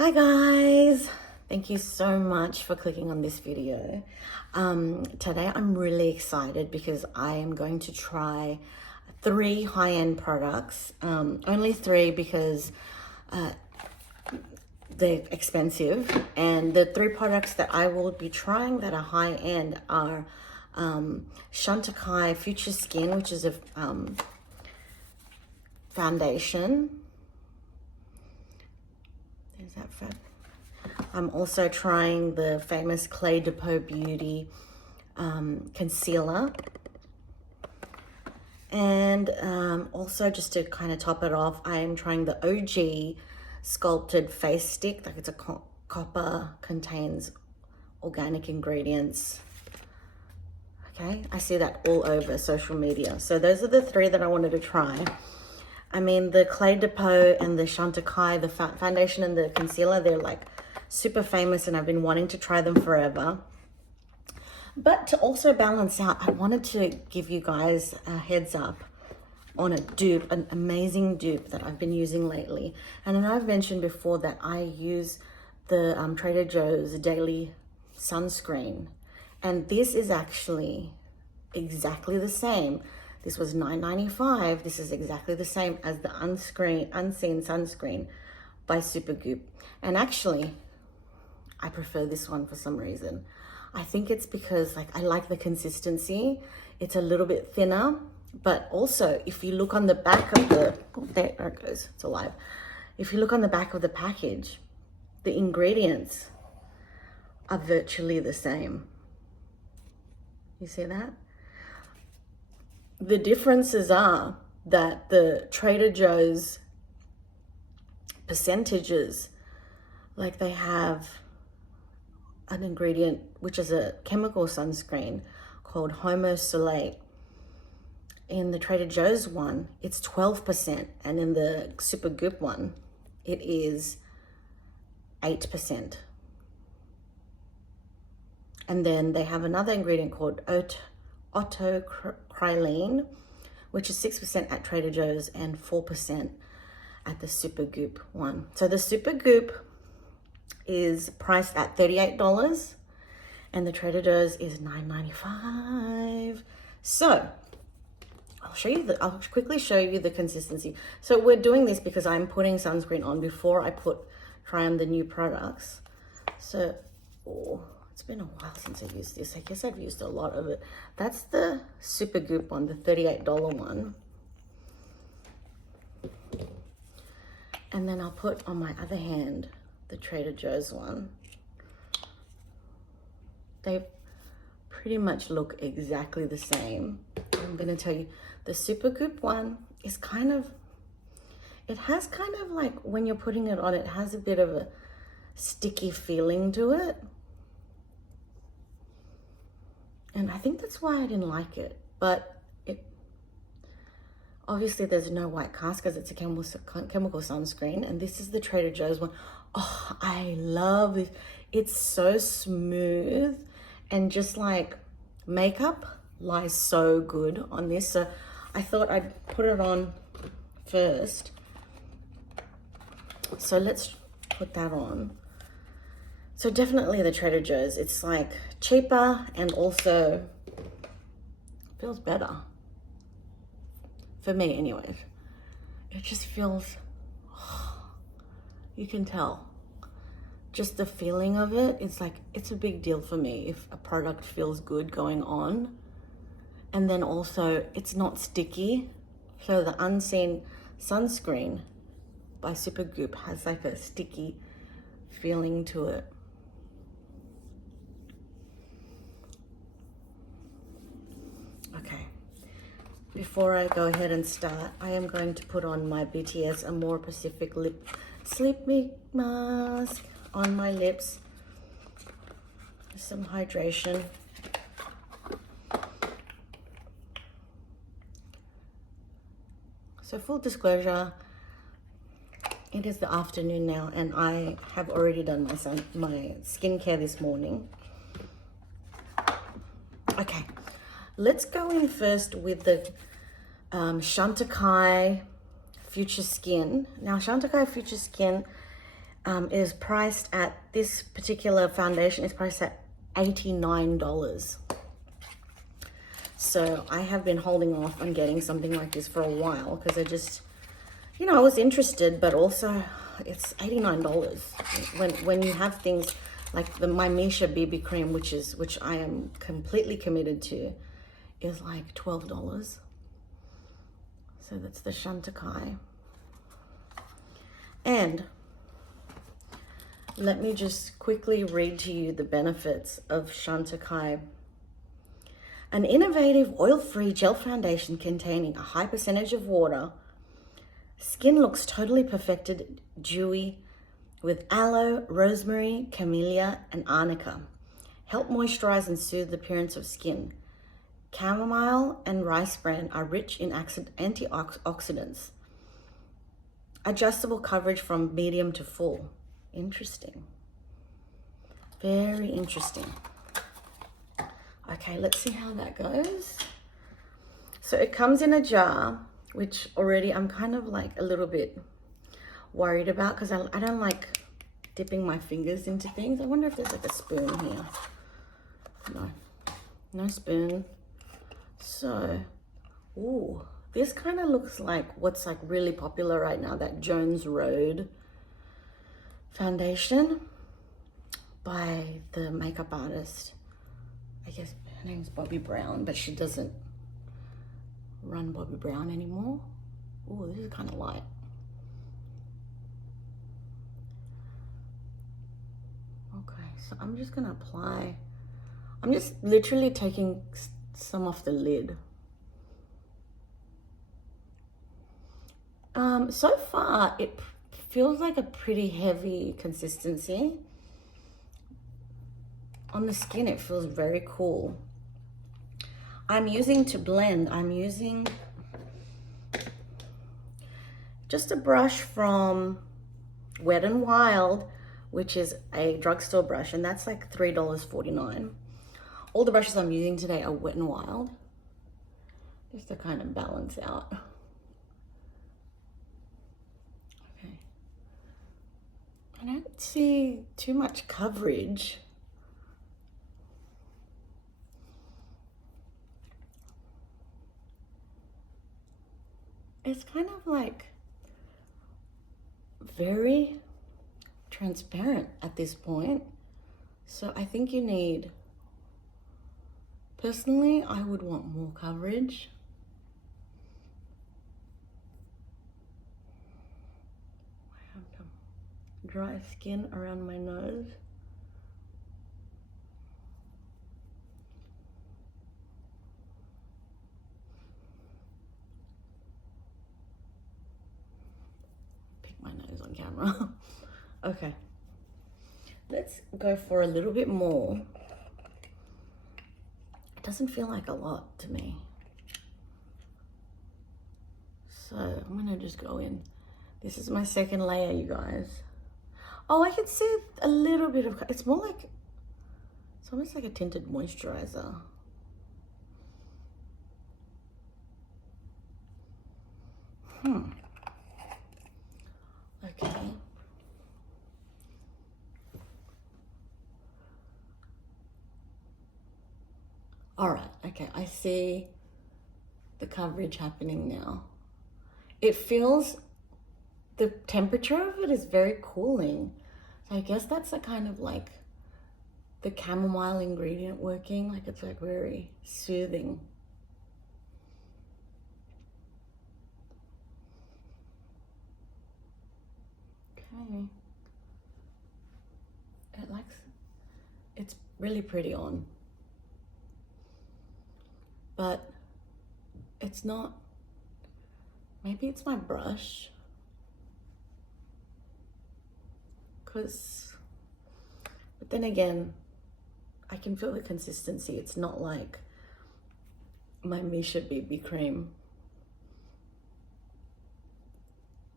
Hi guys, thank you so much for clicking on this video. Today I'm really excited because I am going to try 3 high-end products. Only 3 because they're expensive, and the 3 products that I will be trying that are high-end are Chantecaille Future Skin, which is a foundation. There's that fab. I'm also trying the famous Cle De Peau Beauty concealer. And also, just to kind of top it off, I am trying the Ogee sculpted face stick. Like, it's a copper, contains organic ingredients. Okay, I see that all over social media. So those are the 3 that I wanted to try. I mean, the Cle De Peau and the Chantecaille, the foundation and the concealer, they're like super famous and I've been wanting to try them forever. But to also balance out, I wanted to give you guys a heads up on a dupe, an amazing dupe that I've been using lately. And I know I've mentioned before that I use the Trader Joe's daily sunscreen. And this is actually exactly the same. This was $9.95. This is exactly the same as the Unseen Sunscreen by Supergoop. And actually, I prefer this one for some reason. I think it's because I like the consistency. It's a little bit thinner, but also if you look on the back of the, there it goes, it's alive. If you look on the back of the package, the ingredients are virtually the same. You see that? The differences are that the Trader Joe's percentages, like they have an ingredient which is a chemical sunscreen called Homo Soleil. In the Trader Joe's one, it's 12%, and in the Supergoop one, it is 8%. And then they have another ingredient called autocrylene, which is 6% at Trader Joe's and 4% at the Supergoop one. So the Supergoop is priced at $38 and the Trader Joe's is $9.95. So I'll quickly show you the consistency. So we're doing this because I'm putting sunscreen on before I try on the new products. So, it's been a while since I've used this. I guess I've used a lot of it. That's the Supergoop one, the $38 one. And then I'll put on my other hand the Trader Joe's one. They pretty much look exactly the same. I'm gonna tell you, the Supergoop one is it has kind of like, when you're putting it on, it has a bit of a sticky feeling to it. And I think that's why I didn't like it. But obviously there's no white cast because it's a chemical sunscreen. And this is the Trader Joe's one. Oh, I love this. It's so smooth, and just like makeup lies so good on this. So I thought I'd put it on first. So let's put that on. So definitely the Trader Joe's, it's like cheaper and also feels better. For me anyways. It just feels, you can tell. Just the feeling of it, it's like, it's a big deal for me if a product feels good going on. And then also it's not sticky. So the Unseen Sunscreen by Supergoop has like a sticky feeling to it. Okay, before I go ahead and start, I am going to put on my BTS Amore Pacific Lip Sleep Mask on my lips. Some hydration. So full disclosure, it is the afternoon now and I have already done my skincare this morning. Okay, let's go in first with the Chantecaille Future Skin. Now, Chantecaille Future Skin is priced at, this particular foundation is priced at $89. So I have been holding off on getting something like this for a while because I just, you know, I was interested, but also it's $89. When you have things like my Misha BB cream, which I am completely committed to, is like $12. So that's the Chantecaille. And let me just quickly read to you the benefits of Chantecaille. An innovative oil-free gel foundation containing a high percentage of water. Skin looks totally perfected, dewy, with aloe, rosemary, camellia, and arnica. Help moisturize and soothe the appearance of skin. Chamomile and rice bran are rich in antioxidants. Adjustable coverage from medium to full. Interesting. Very interesting. Okay, let's see how that goes. So it comes in a jar, which already I'm kind of like a little bit worried about because I don't like dipping my fingers into things. I wonder if there's like a spoon here. No, no spoon. So, ooh, this kind of looks like what's like really popular right now, that Jones Road foundation by the makeup artist. I guess her name's Bobbi Brown, but she doesn't run Bobbi Brown anymore. Oh, this is kind of light. Okay, so I'm just gonna apply. I'm just literally taking some off the lid. So far, it feels like a pretty heavy consistency. On the skin, it feels very cool. I'm using to blend, I'm using just a brush from Wet n Wild, which is a drugstore brush, and that's like $3.49. All the brushes I'm using today are Wet n Wild, just to kind of balance out. Okay. I don't see too much coverage. It's kind of like very transparent at this point. So I think you need, personally, I would want more coverage. I have some dry skin around my nose. My nose on camera. Okay, let's go for a little bit more. It doesn't feel like a lot to me, so I'm gonna just go in. This is my second layer, you guys. Oh, I can see a little bit of, it's more like, it's almost like a tinted moisturizer. Okay. All right, okay, I see the coverage happening now. It feels, the temperature of it is very cooling. So I guess that's a kind of like the chamomile ingredient working, like it's like very soothing. Okay. It's really pretty on. But it's not, maybe it's my brush. But then again, I can feel the consistency. It's not like my Misha BB cream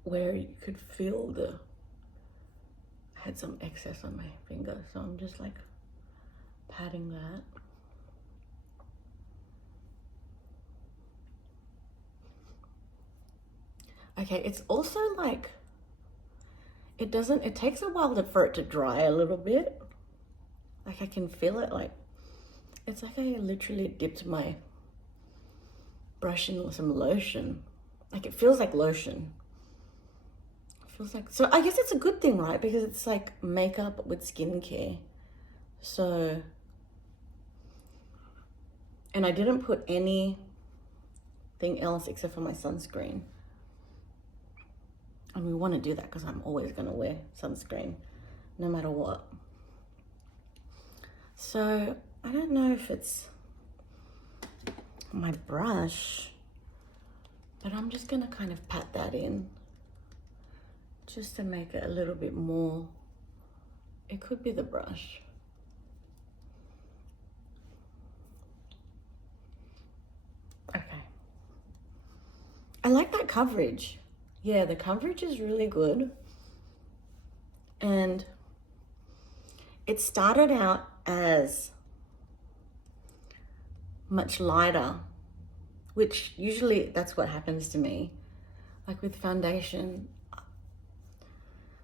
where you could feel I had some excess on my finger, so I'm just like patting that. Okay, it's also like, it takes a while for it to dry a little bit. Like I can feel it, like, it's like I literally dipped my brush in some lotion. Like it feels like lotion. It feels like, so I guess it's a good thing, right? Because it's like makeup with skincare. So, and I didn't put anything else except for my sunscreen. And we want to do that because I'm always going to wear sunscreen no matter what. So I don't know if it's my brush, but I'm just going to kind of pat that in just to make it a little bit more. It could be the brush. Okay. I like that coverage. Yeah, the coverage is really good. And it started out as much lighter, which usually that's what happens to me. Like with foundation,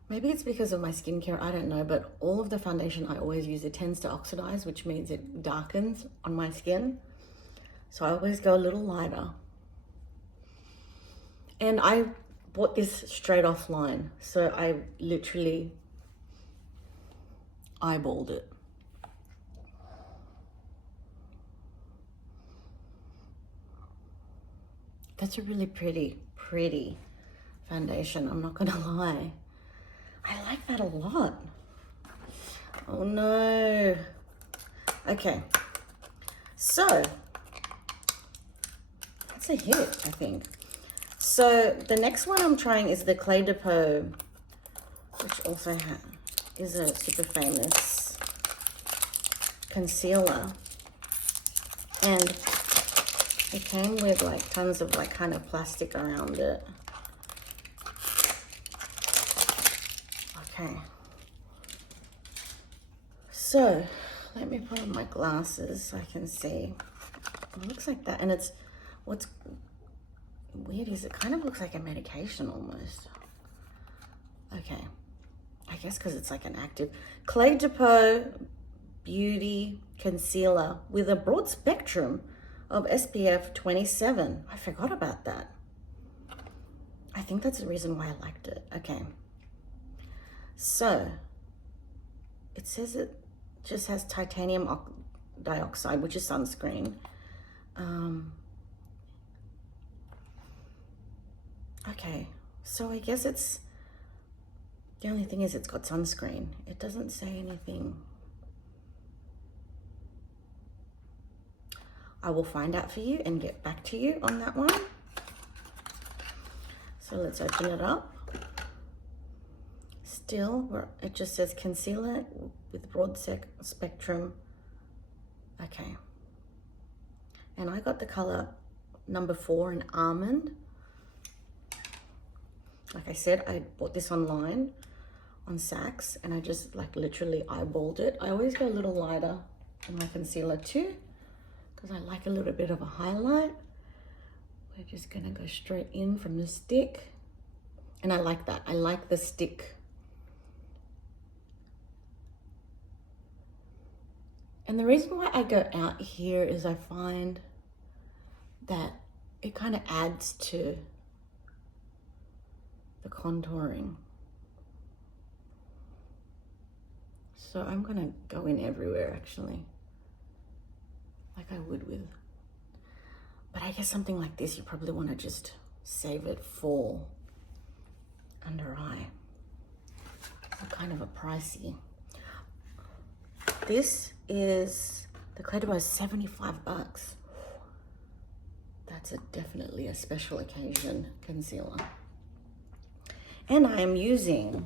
maybe it's because of my skincare, I don't know, but all of the foundation I always use, it tends to oxidize, which means it darkens on my skin. So I always go a little lighter. And I bought this straight offline, so I literally eyeballed it. That's a really pretty foundation, I'm not gonna lie. I like that a lot. Oh no. Okay, so that's a hit, I think. So the next one I'm trying is the Cle De Peau, which also is a super famous concealer. And it came with like tons of like kind of plastic around it. Okay. So let me put on my glasses so I can see. It looks like that. And it's, what's weird is it kind of looks like a medication almost. Okay. I guess because it's like an active. Cle De Peau Beauty Concealer with a broad spectrum of SPF 27. I forgot about that. I think that's the reason why I liked it. Okay. So, it says it just has titanium dioxide, which is sunscreen. Okay, so I guess it's, the only thing is it's got sunscreen. It doesn't say anything. I will find out for you and get back to you on that one. So let's open it up. Still, it just says concealer with broad spectrum. Okay. And I got the color number 4 in almond. Like I said, I bought this online on Saks and I just like literally eyeballed it. I always go a little lighter in my concealer too, because I like a little bit of a highlight. We're just gonna go straight in from the stick. And I like that. I like the stick. And the reason why I go out here is I find that it kind of adds to the contouring. So I'm gonna go in everywhere actually, like I would with, but I guess something like this, you probably want to just save it for under eye. It's kind of a pricey. This is the Cle De Peau, 75 bucks. That's definitely a special occasion concealer. And I am using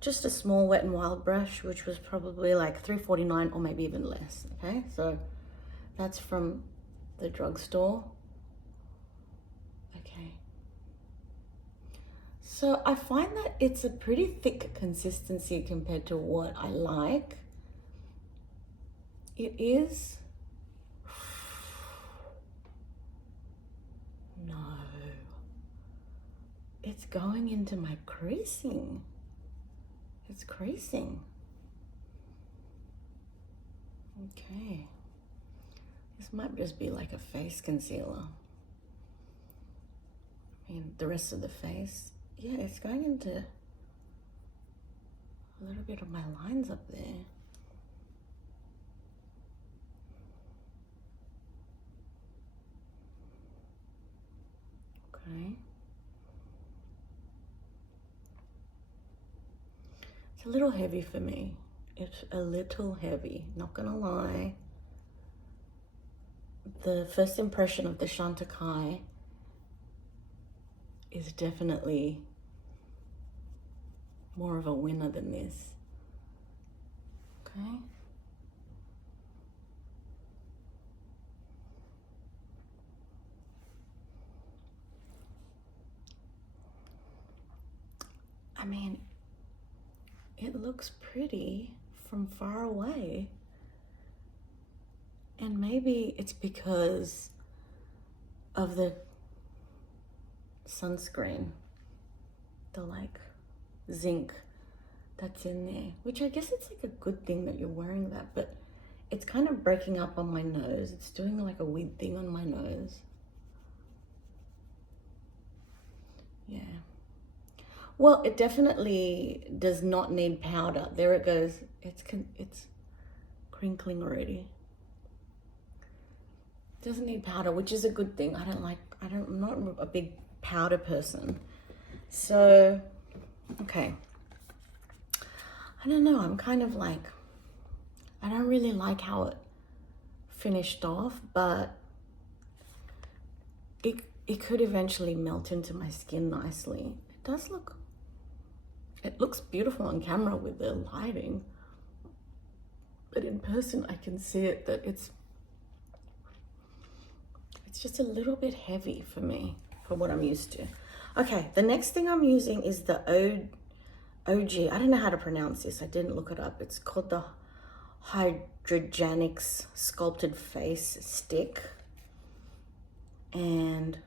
just a small Wet n Wild brush, which was probably like $3.49 or maybe even less. Okay, so that's from the drugstore. Okay. So I find that it's a pretty thick consistency compared to what I like. It is. No. it's going into my creasing. It's creasing. Okay. This might just be like a face concealer. I mean, the rest of the face, yeah, it's going into a little bit of my lines up there. Okay. It's a little heavy for me. It's a little heavy, not gonna lie. The first impression of the Chantecaille is definitely more of a winner than this. Okay. I mean, it looks pretty from far away. And maybe it's because of the sunscreen, the like zinc that's in there, which I guess it's like a good thing that you're wearing that, but it's kind of breaking up on my nose. It's doing like a weird thing on my nose. Yeah. Well, it definitely does not need powder. There it goes. It's crinkling already. It doesn't need powder, which is a good thing. I'm not a big powder person. So, okay. I don't know, I'm kind of like, I don't really like how it finished off, but it could eventually melt into my skin nicely. It looks beautiful on camera with the lighting, but in person I can see it that it's just a little bit heavy for me, for what I'm used to. Okay, the next thing I'm using is the Ogee. I don't know how to pronounce this. I didn't look it up. It's called the Hydrogenics Sculpted Face Stick. And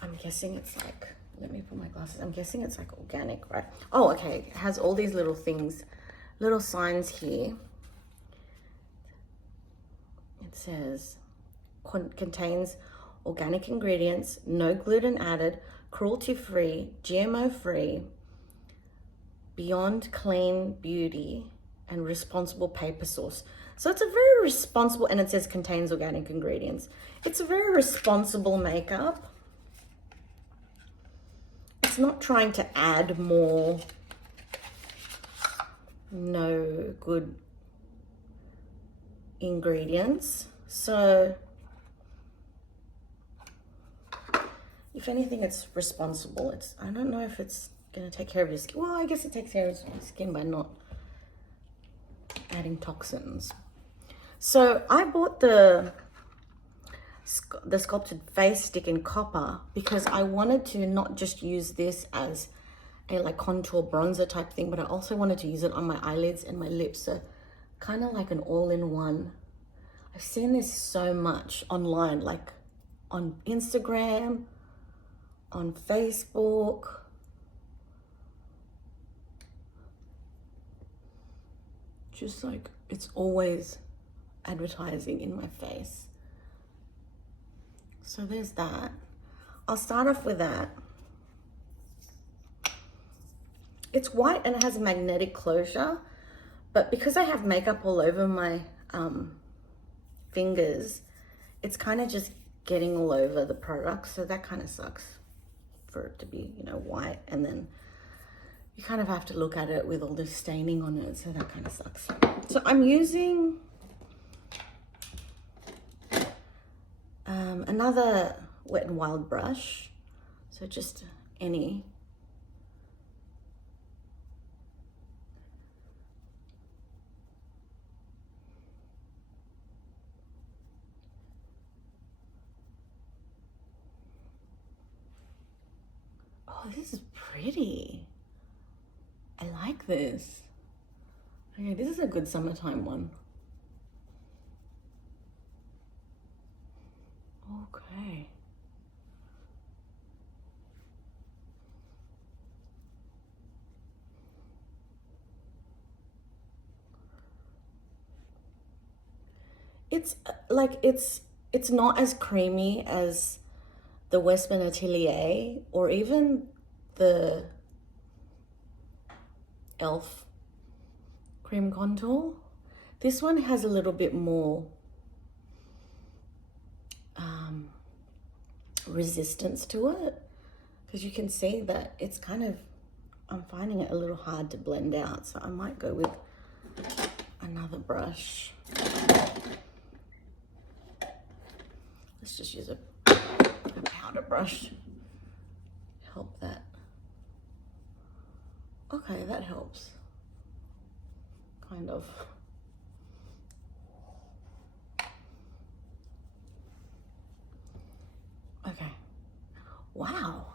I'm guessing it's like, let me put my glasses. I'm guessing it's like organic, right? Oh, okay. It has all these little things, little signs here. It says, contains organic ingredients, no gluten added, cruelty-free, GMO-free, beyond clean beauty, and responsible paper source. So it's a very responsible, and it says contains organic ingredients. It's a very responsible makeup. It's not trying to add more no good ingredients. So if anything, it's responsible. I don't know if it's gonna take care of your skin. Well, I guess it takes care of your skin by not adding toxins. So I bought the sculpted face stick in copper because I wanted to not just use this as a like contour bronzer type thing, but I also wanted to use it on my eyelids and my lips. So kind of like an all-in-one. I've seen this so much online, like on Instagram, on Facebook. Just like, it's always advertising in my face. So there's that. I'll start off with that. It's white and it has magnetic closure, but because I have makeup all over my fingers, it's kind of just getting all over the product. So that kind of sucks for it to be, you know, white. And then you kind of have to look at it with all the staining on it. So that kind of sucks. So I'm using another Wet n Wild brush. So just any. Oh, this is pretty. I like this. Okay, this is a good summertime one. Okay. It's like it's not as creamy as the Westman Atelier or even the Elf cream contour. This one has a little bit more resistance to it, because you can see that it's kind of, I'm finding it a little hard to blend out, so I might go with another brush. Let's just use a powder brush. Help that. Okay, that helps. Kind of. Okay. Wow.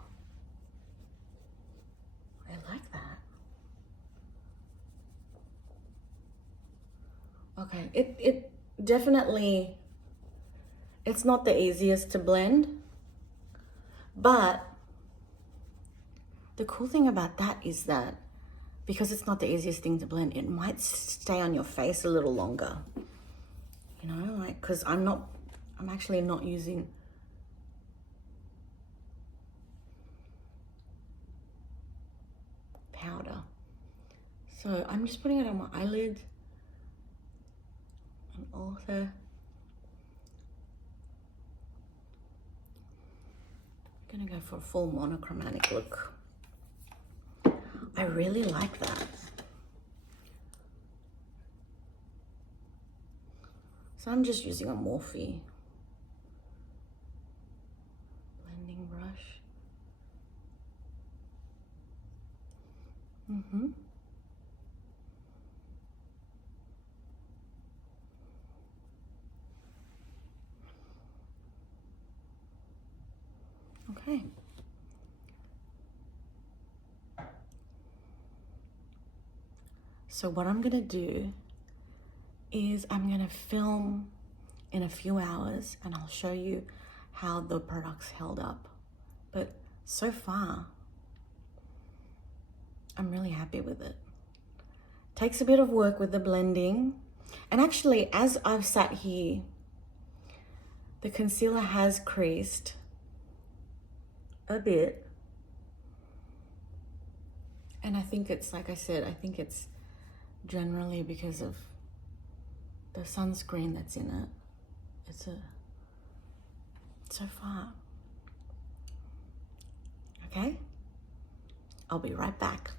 I like that. Okay, it definitely, it's not the easiest to blend, but the cool thing about that is that because it's not the easiest thing to blend, it might stay on your face a little longer. You know, like, because I'm actually not using powder. So I'm just putting it on my eyelid and also I'm gonna go for a full monochromatic look. I really like that. So I'm just using a Morphe blending brush. Okay. So what I'm gonna do is I'm gonna film in a few hours and I'll show you how the products held up. But so far, I'm really happy with it. Takes a bit of work with the blending. And actually, as I've sat here, the concealer has creased a bit. And I think it's, like I said, I think it's generally because of the sunscreen that's in it. So far. Okay, I'll be right back.